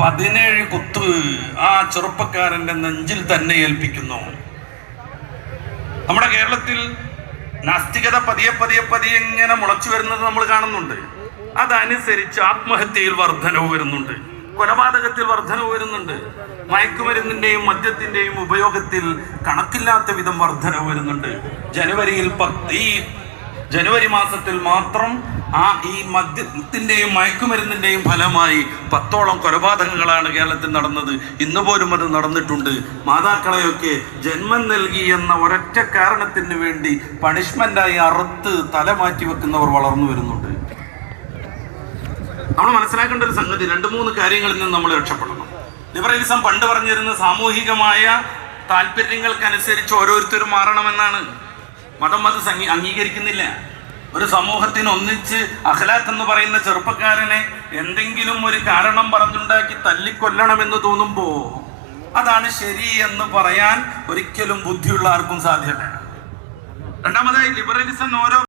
17 കുത്ത് ആ ചെറുപ്പക്കാരന്റെ നെഞ്ചിൽ തന്നെ ഏൽപ്പിക്കുന്നു. നമ്മുടെ കേരളത്തിൽ നാസ്തികത പതിയെ ഇങ്ങനെ മുളച്ചു വരുന്നത് നമ്മൾ കാണുന്നുണ്ട്. അതനുസരിച്ച് ആത്മഹത്യയിൽ വർധനവ് വരുന്നുണ്ട്, കൊലപാതകത്തിൽ വർധനവ് വരുന്നുണ്ട്, മയക്കുമരുന്നിന്റെയും മദ്യത്തിന്റെയും ഉപയോഗത്തിൽ കണക്കില്ലാത്ത വിധം വർധനവ് വരുന്നുണ്ട്. ജനുവരി മാസത്തിൽ മാത്രം ഈ മദ്യത്തിന്റെയും മയക്കുമരുന്നിന്റെയും ഫലമായി 10ഓളം കൊലപാതകങ്ങളാണ് കേരളത്തിൽ നടന്നത്. ഇന്ന് പോലും അത് നടന്നിട്ടുണ്ട്. മാതാക്കളെയൊക്കെ ജന്മം നൽകി എന്ന ഒരൊറ്റ കാരണത്തിന് വേണ്ടി പണിഷ്മെന്റായി അറുത്ത് തല മാറ്റി വെക്കുന്നവർ വളർന്നു വരുന്നുണ്ട്. നമ്മൾ മനസ്സിലാക്കേണ്ട ഒരു സംഗതി, 2-3 കാര്യങ്ങളിൽ നിന്ന് നമ്മൾ രക്ഷപ്പെടണം. ലിബറലിസം പണ്ട് പറഞ്ഞിരുന്ന സാമൂഹികമായ താല്പര്യങ്ങൾക്കനുസരിച്ച് ഓരോരുത്തരും മാറണമെന്നാണ്. മതം അത് അംഗീകരിക്കുന്നില്ല. ഒരു സമൂഹത്തിന് ഒന്നിച്ച് അഖ്ലാഖ് എന്ന് പറയുന്ന ചെറുപ്പക്കാരനെ എന്തെങ്കിലും ഒരു കാരണം പറഞ്ഞുണ്ടാക്കി തല്ലിക്കൊല്ലണമെന്ന് തോന്നുമ്പോ അതാണ് ശരി എന്ന് പറയാൻ ഒരിക്കലും ബുദ്ധിയുള്ള ആർക്കും സാധ്യമല്ല. രണ്ടാമതായി ലിബറലിസം ഓരോ